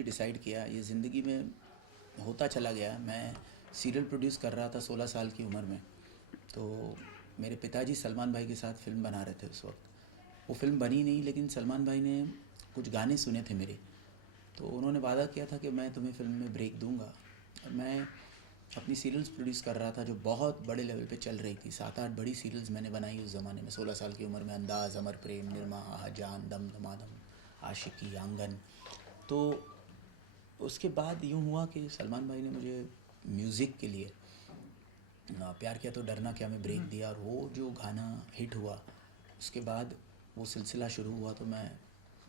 भी डिसाइड किया, ये ज़िंदगी में होता चला गया। मैं सीरियल प्रोड्यूस कर रहा था 16 साल की उम्र में। तो मेरे पिताजी सलमान भाई के साथ फ़िल्म बना रहे थे उस वक्त। वो फ़िल्म बनी नहीं, लेकिन सलमान भाई ने कुछ गाने सुने थे मेरे, तो उन्होंने वादा किया था कि मैं तुम्हें फ़िल्म में ब्रेक दूंगा। और मैं अपनी सीरियल्स प्रोड्यूस कर रहा था जो बहुत बड़े लेवल पे चल रही थी। 7-8 बड़ी सीरियल्स मैंने बनाई उस ज़माने में, 16 साल की उम्र में। अंदाज़, अमर प्रेम, निरमा, आहा जान, दम धमाधम, आशिकी, आंगन। तो उसके बाद यूँ हुआ कि सलमान भाई ने मुझे म्यूज़िक के लिए प्यार किया तो डरना क्या में ब्रेक दिया, और वो जो गाना हिट हुआ उसके बाद वो सिलसिला शुरू हुआ। तो मैं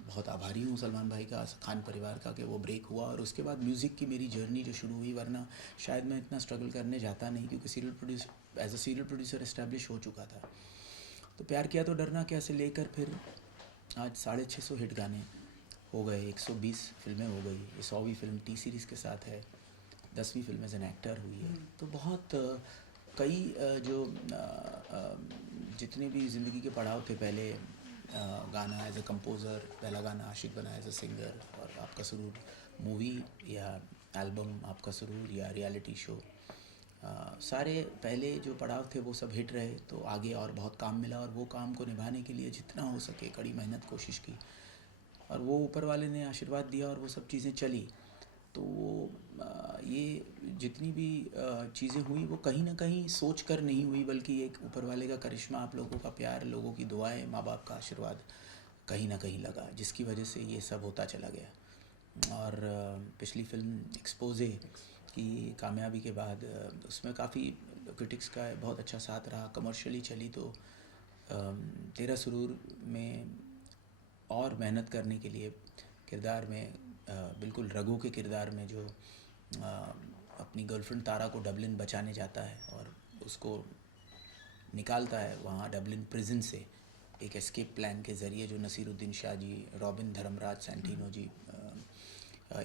बहुत आभारी हूँ सलमान भाई का, खान परिवार का, कि वो ब्रेक हुआ। और उसके बाद म्यूज़िक की मेरी जर्नी जो शुरू हुई, वरना शायद मैं इतना स्ट्रगल करने जाता नहीं, क्योंकि as a serial producer establish हो चुका था। तो प्यार किया तो डरना क्या से लेकर फिर आज 650 हिट गाने हो गए, 120 फिल्में हो गई। ये 100वीं फिल्म टी सीरीज़ के साथ है, 10वीं फिल्म एज एन एक्टर हुई है। तो बहुत कई जो जितने भी ज़िंदगी के पड़ाव थे, पहले गाना एज अ कंपोज़र, पहला गाना आशिक बना एज अ सिंगर, और आपका सुरूर मूवी या एल्बम आपका सुरूर या रियलिटी शो, सारे पहले जो पड़ाव थे वो सब हिट रहे। तो आगे और बहुत काम मिला, और वो काम को निभाने के लिए जितना हो सके कड़ी मेहनत कोशिश की, और वो ऊपर वाले ने आशीर्वाद दिया और वो सब चीज़ें चली। तो ये जितनी भी चीज़ें हुई वो कहीं ना कहीं सोच कर नहीं हुई, बल्कि एक ऊपर वाले का करिश्मा, आप लोगों का प्यार, लोगों की दुआएं, माँ बाप का आशीर्वाद कहीं ना कहीं लगा, जिसकी वजह से ये सब होता चला गया। और पिछली फिल्म एक्सपोजे की कामयाबी के बाद उसमें काफ़ी क्रिटिक्स का बहुत अच्छा साथ रहा, कमर्शियली चली। तो तेरा सुरूर में और मेहनत करने के लिए, किरदार में बिल्कुल रघु के किरदार में, जो अपनी गर्लफ्रेंड तारा को डबलिन बचाने जाता है और उसको निकालता है वहाँ डबलिन प्रिजन से एक एस्केप प्लान के ज़रिए, जो नसीरुद्दीन शाह जी, रॉबिन धर्मराज सैंटिनो जी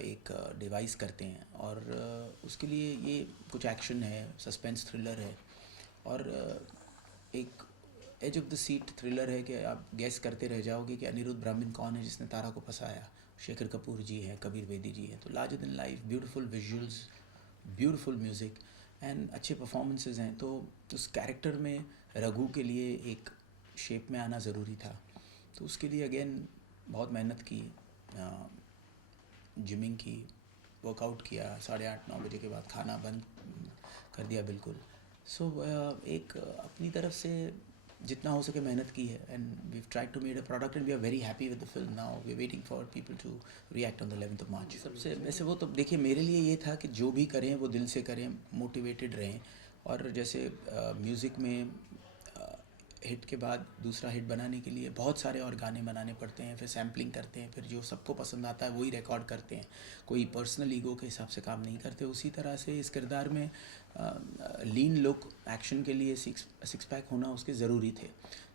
एक डिवाइस करते हैं। और उसके लिए ये कुछ एक्शन है, सस्पेंस थ्रिलर है, और एक edge of the seat thriller है कि आप गैस करते रह जाओगे कि अनिरुद्ध ब्राह्मण कौन है जिसने तारा को फंसाया। शेखर कपूर जी हैं, कबीर बेदी जी हैं। तो larger than life, beautiful visuals, beautiful music and अच्छे परफॉर्मेंसेस हैं। तो उस कैरेक्टर में रघु के लिए एक शेप में आना ज़रूरी था। तो उसके लिए अगेन बहुत मेहनत की, जिमिंग की, वर्कआउट किया। 8:30-9 बजे के बाद खाना बंद कर दिया बिल्कुल। सो एक अपनी तरफ से जितना हो सके मेहनत की है, and we tried to made a product and we are very happy with the film. Now we are waiting for people to react on the 11th of March. सबसे वैसे वो तो देखिए, मेरे लिए ये था कि जो भी करें वो दिल से करें, मोटिवेटेड रहें। और जैसे म्यूज़िक में हिट के बाद दूसरा हिट बनाने के लिए बहुत सारे और गाने बनाने पड़ते हैं, फिर सैम्पलिंग करते हैं, फिर जो सबको पसंद आता है वही रिकॉर्ड करते हैं। कोई पर्सनल ईगो के हिसाब से काम नहीं करते। उसी तरह से इस किरदार में लीन लुक, एक्शन के लिए सिक्स पैक होना उसके ज़रूरी थे।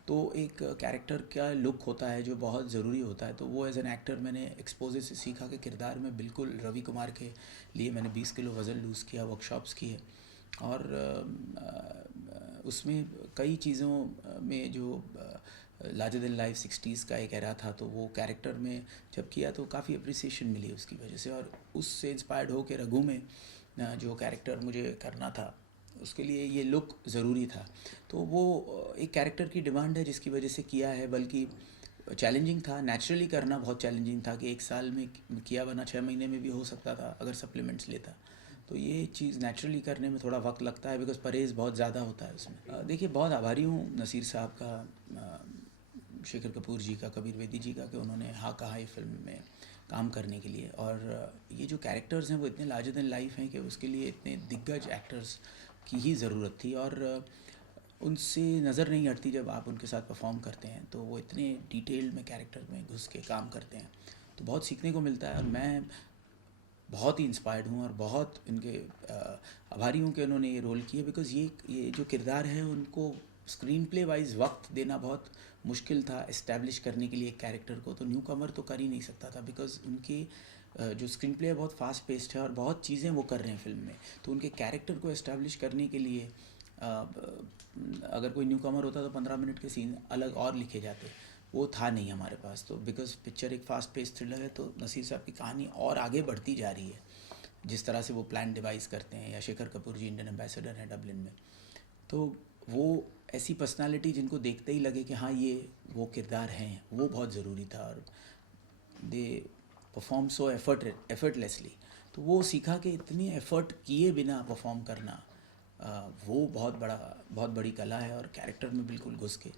तो एक कैरेक्टर का लुक होता है जो बहुत ज़रूरी होता है। तो वो एज एन एक्टर मैंने एक्सपोजे से सीखा कि किरदार में बिल्कुल रवि कुमार के लिए मैंने 20 किलो वज़न लूज़ किया, वर्कशॉप्स की है। और उसमें कई चीज़ों में जो लार्जर देन लाइफ 60s का एक एरा था, तो वो कैरेक्टर में जब किया तो काफ़ी अप्रिसिएशन मिली उसकी वजह से। और उससे इंस्पायर्ड हो के रघु में जो कैरेक्टर मुझे करना था उसके लिए ये लुक ज़रूरी था। तो वो एक कैरेक्टर की डिमांड है जिसकी वजह से किया है। बल्कि चैलेंजिंग था, नेचुरली करना बहुत चैलेंजिंग था कि एक साल में किया, वरना 6 महीने में भी हो सकता था अगर सप्लीमेंट्स लेता। तो ये चीज़ नेचुरली करने में थोड़ा वक्त लगता है, बिकॉज परहेज़ बहुत ज़्यादा होता है उसमें। देखिए, बहुत आभारी हूँ नसीर साहब का, शेखर कपूर जी का, कबीर बेदी जी का, कि उन्होंने हाँ कहा ये फिल्म में काम करने के लिए। और ये जो कैरेक्टर्स हैं वो इतने लार्जर देन लाइफ हैं कि उसके लिए इतने दिग्गज एक्टर्स की ही ज़रूरत थी। और उनसे नज़र नहीं हटती जब आप उनके साथ परफॉर्म करते हैं, तो वो इतने डिटेल में कैरेक्टर में घुस के काम करते हैं, तो बहुत सीखने को मिलता है। और मैं बहुत ही इंस्पायर्ड हूँ और बहुत इनके आभारी हूँ कि उन्होंने ये रोल किया। बिकॉज़ ये जो किरदार है उनको स्क्रीन प्ले वाइज वक्त देना बहुत मुश्किल था इस्टेब्लिश करने के लिए एक कैरेक्टर को। तो न्यू कमर तो कर ही नहीं सकता था, बिकॉज़ उनकी जो स्क्रीन प्ले है बहुत फास्ट पेस्ड है और बहुत चीज़ें वो कर रहे हैं फिल्म में। तो उनके कैरेक्टर को इस्टेब्लिश करने के लिए अगर कोई न्यू कमर होता तो 15 मिनट के सीन अलग और लिखे जाते। वो था नहीं हमारे पास। तो बिकॉज पिक्चर एक फास्ट पेस थ्रिलर है, तो नसीर साहब की कहानी और आगे बढ़ती जा रही है, जिस तरह से वो प्लान डिवाइस करते हैं, या शेखर कपूर जी इंडियन एम्बेसडर हैं डबलिन में, तो वो ऐसी पर्सनालिटी जिनको देखते ही लगे कि हाँ ये वो किरदार हैं, वो बहुत ज़रूरी था। और दे परफॉर्म सो एफर्टलेसली। तो वो सीखा कि इतनी एफर्ट किए बिना परफॉर्म करना वो बहुत बड़ी कला है, और कैरेक्टर में बिल्कुल घुस के।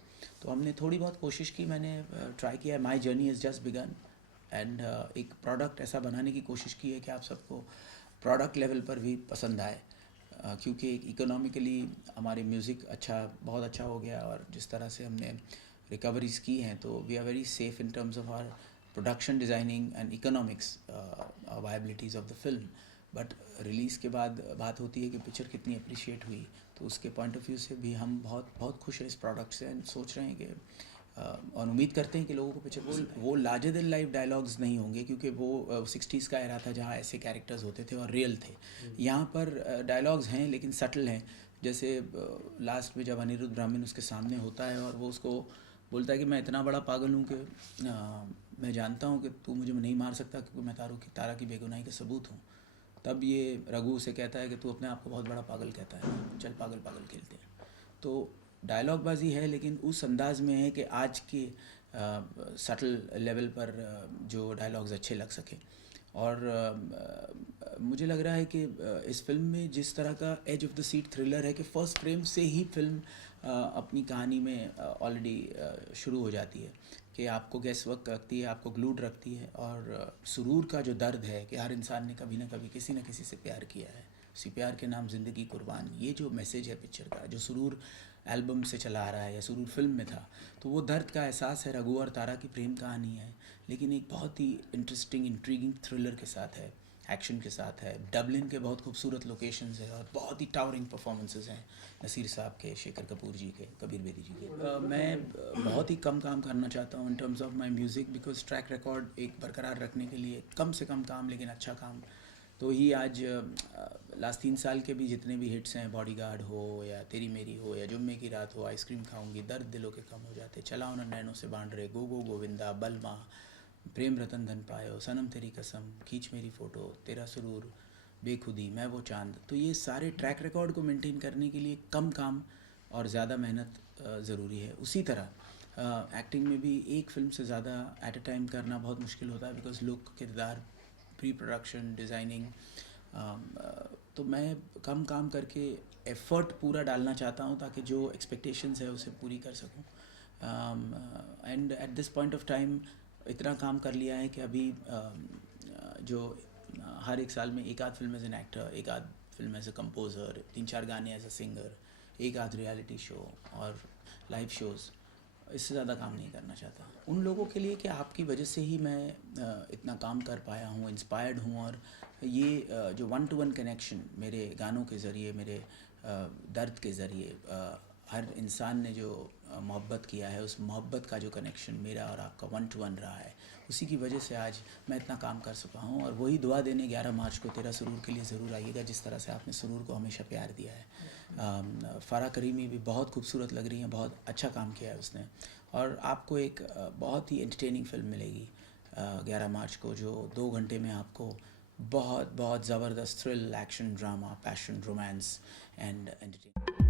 तो हमने थोड़ी बहुत कोशिश की, मैंने ट्राई किया। My journey is just began, and एक प्रोडक्ट ऐसा बनाने की कोशिश की है कि आप सबको प्रोडक्ट लेवल पर भी पसंद आए, क्योंकि इकोनॉमिकली हमारे म्यूज़िक बहुत अच्छा हो गया, और जिस तरह से हमने रिकवरीज की हैं, तो we are very safe in terms of our production designing and economics viabilities of the film. But release के बाद बात होती है कि पिक्चर कितनी अप्रिशिएट हुई, तो उसके पॉइंट ऑफ व्यू से भी हम बहुत बहुत खुश हैं इस प्रोडक्ट से, एंड सोच रहे हैं कि और उम्मीद करते हैं कि लोगों को पिक्चर वो लार्जर देन लाइफ डायलॉग्स नहीं होंगे, क्योंकि वो 60s का एरा था जहाँ ऐसे कैरेक्टर्स होते थे और रियल थे। यहाँ पर डायलॉग्स हैं लेकिन सटल हैं। जैसे लास्ट में जब अनिरुद्ध ब्राह्मण उसके सामने होता है और वो उसको बोलता है कि मैं इतना बड़ा पागल हूँ कि मैं जानता हूँ कि तू मुझे नहीं मार सकता, क्योंकि मैं तारा की बेगुनाही का सबूत हूँ। तब ये रघु से कहता है कि तू अपने आप को बहुत बड़ा पागल कहता है, चल पागल पागल खेलते हैं। तो डायलॉगबाजी है, लेकिन उस अंदाज में है कि आज के सटल लेवल पर जो डायलॉग्स अच्छे लग सके। और मुझे लग रहा है कि इस फिल्म में जिस तरह का edge of the seat thriller है कि फर्स्ट फ्रेम से ही फिल्म अपनी कहानी में ऑलरेडी शुरू हो जाती है, कि आपको गैस वर्क रखती है, आपको ग्लूड रखती है। और सुरूर का जो दर्द है कि हर इंसान ने कभी ना कभी किसी न किसी से प्यार किया है, उसी प्यार के नाम ज़िंदगी कुर्बान, ये जो मैसेज है पिक्चर का, जो सुरूर एल्बम से चला आ रहा है या सुरूर फिल्म में था, तो वो दर्द का एहसास है। रघु और तारा की प्रेम कहानी है, लेकिन एक बहुत ही इंटरेस्टिंग इंट्रीगिंग थ्रिलर के साथ है, एक्शन के साथ है। डबलिन के बहुत खूबसूरत लोकेशंस है और बहुत ही टावरिंग परफॉर्मेंसेस हैं नसीर साहब के, शेखर कपूर जी के, कबीर बेदी जी के। मैं बहुत ही कम काम करना चाहता हूँ इन terms of my music, because track record एक बरकरार रखने के लिए कम से कम काम, लेकिन अच्छा काम। तो ही आज लास्ट 3 साल के भी जितने भी हिट्स हैं, बॉडीगार्ड हो या तेरी मेरी हो या जुम्मे की रात हो, आइसक्रीम खाऊंगी, दर्द दिलों के कम हो जाते, चलाओ न नैनों से बांध रहे, गो गो गोविंदा, बलमा, प्रेम रतन धन पायो, सनम तेरी कसम, खींच मेरी फ़ोटो, तेरा सुरूर, बेखुदी, मैं वो चांद। तो ये सारे ट्रैक रिकॉर्ड को मेंटेन करने के लिए कम काम और ज़्यादा मेहनत ज़रूरी है। उसी तरह एक्टिंग में भी एक फिल्म से ज़्यादा एट अ टाइम करना बहुत मुश्किल होता है, बिकॉज लुक, किरदार, प्री प्रोडक्शन, डिज़ाइनिंग। तो मैं कम काम करके एफ़र्ट पूरा डालना चाहता हूँ, ताकि जो एक्सपेक्टेशंस है उसे पूरी कर सकूँ। And at this point of time इतना काम कर लिया है कि अभी जो हर एक साल में एक आध फिल्म एज एन एक्टर, एक आध फिल्म एज ए कंपोज़र, 3-4 गाने एज अ सिंगर, एक आध रियलिटी शो और लाइव शोज़, इससे ज़्यादा काम नहीं करना चाहता। उन लोगों के लिए कि आपकी वजह से ही मैं इतना काम कर पाया हूँ, इंस्पायर्ड हूँ। और ये जो 1-to-1 कनेक्शन मेरे गानों के ज़रिए, मेरे दर्द के ज़रिए, हर इंसान ने जो मोहब्बत किया है, उस मोहब्बत का जो कनेक्शन मेरा और आपका 1-to-1 रहा है, उसी की वजह से आज मैं इतना काम कर सका हूँ। और वही दुआ देने 11 मार्च को तेरा सुरूर के लिए ज़रूर आइएगा, जिस तरह से आपने सुरूर को हमेशा प्यार दिया है। फ़ारा करीमी भी बहुत खूबसूरत लग रही हैं, बहुत अच्छा काम किया है उसने। और आपको एक बहुत ही एंटरटेनिंग फिल्म मिलेगी 11 मार्च को, जो 2 घंटे में आपको बहुत बहुत ज़बरदस्त thrill, action, drama, passion, romance and entertainment